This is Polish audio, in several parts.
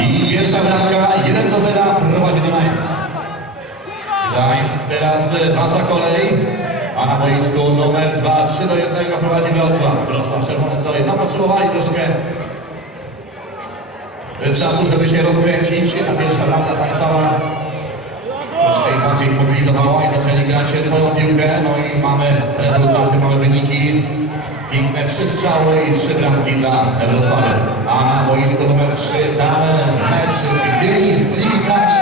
I pierwsza bramka 1-0 prowadzi Gdańsk. Gdańsk teraz wasza kolej, a na boisku numer 2 3-1 prowadzi Wrocław. Wrocław czerwony stoi. No potrzebowali troszkę czasu, żeby się rozkręcić. Ta pierwsza bramka Stanisława troszkę ich bardziej zmobilizowała i zaczęli grać swoją piłkę. No i mamy rezultaty, mamy wyniki. Piękne 3 strzały i 3 bramki dla Wrocławia. A na boisku numer 3 damy mecz Gdyni z Gliwicami.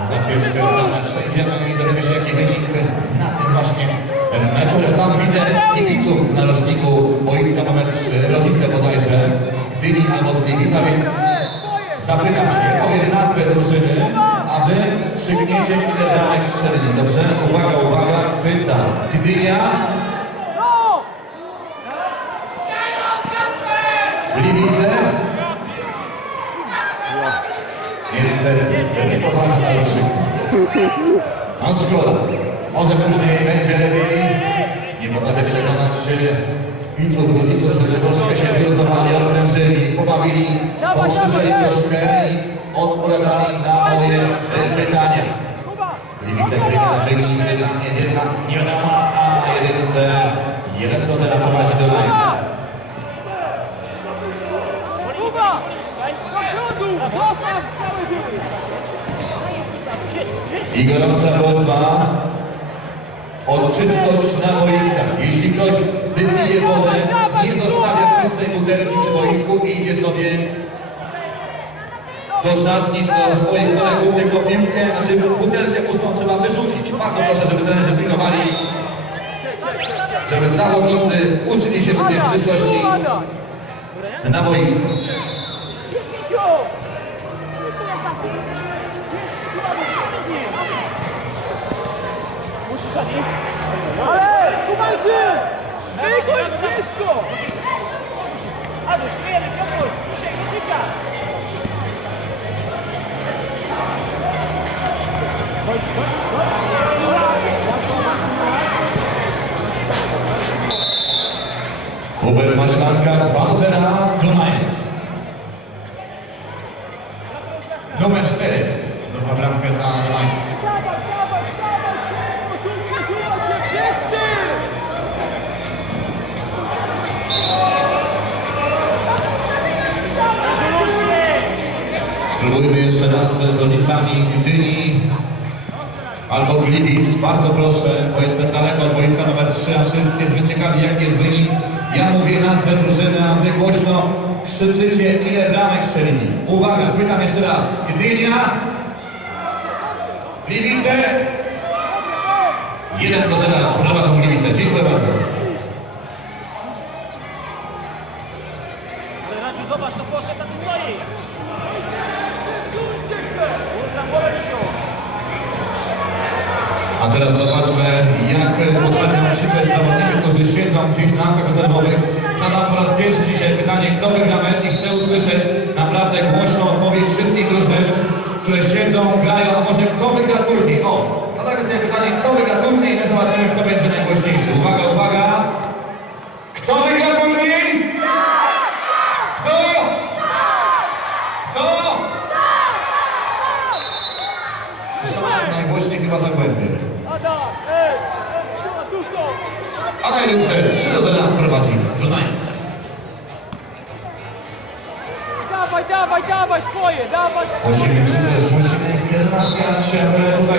Za chwileczkę przejdziemy i dowiemy się, jaki wynik na tym właśnie meczu. Chociaż tam widzę kibiców na roczniku boiska numer 3, rodzice bodajże z Gdyni albo z Gliwica, więc zapytam się, powiem nazwę drużyny, a wy krzykniecie, ile bramek strzelili. Dobrze? Uwaga, uwaga, pytam. Gdynia. Gliwice. Niestety, nie poważna rocznik. No szkoda. Może później będzie lepiej. Nie potrafię przekonać widzów, rodziców, żeby troszkę się wyluzowali, odprężyli, pobawili, pokrzyczeli troszkę i odpowiadali na moje pytania. Gliwice wynik nie wiadomo, a na jedynce 1-0 prowadzi do Lions. I gorąca prośba o czystość na boiskach. Jeśli ktoś wypije wodę, nie zostawia pustej butelki przy boisku i idzie sobie do szatni czy do swoich kolegów, tylko piłkę, znaczy butelkę pustą trzeba wyrzucić. Bardzo proszę, żeby trenerzy pilnowali, żeby zawodnicy uczyli się również czystości na boisku. Ale! Kumajcie! Wyjdź wszystko! Aduś, klejemy, Piotruś! Puszczaj, Ludwicza! Hubert Maślanka, 2-0 do Lions. Numer 4. Zdobywa bramkę dla Lions. Spróbujmy jeszcze raz z rodzicami Gdyni albo Gliwic. Bardzo proszę, bo jestem daleko od boiska numer 3, a wszyscy jesteśmy ciekawi, jaki jest wynik. Ja mówię nazwę drużyny, a wy głośno krzyczycie, ile bramek strzelili. Uwaga, pytam jeszcze raz. Gdynia, Gliwice, 1-0 prowadzą Gliwice. Dziękuję bardzo. Ale Radziu, zobacz, to poszedł, a ty stoi! Już tam głowę niższą! A teraz zobaczmy, jak potrafią krzyczeć zawodnicy, którzy siedzą gdzieś na ławkach rezerwowych. Zadam po raz pierwszy dzisiaj pytanie, kto wygra mecz i chcę usłyszeć naprawdę głośną odpowiedź wszystkich drużyn, które siedzą, grają, a może kto wygra turniej. O, zadajmy sobie pytanie, kto wygra turniej i my zobaczymy, kto będzie najgłośniejszy. Uwaga, uwaga! Kto wygra turniej? Kto? Kto? Słyszałem najgłośniej chyba Zagłębie. A na jedynce 3-0 prowadzi do Lions. Dawaj, dawaj, dawaj swoje, dawaj! Musimy krzyczeć, musimy naskać się tutaj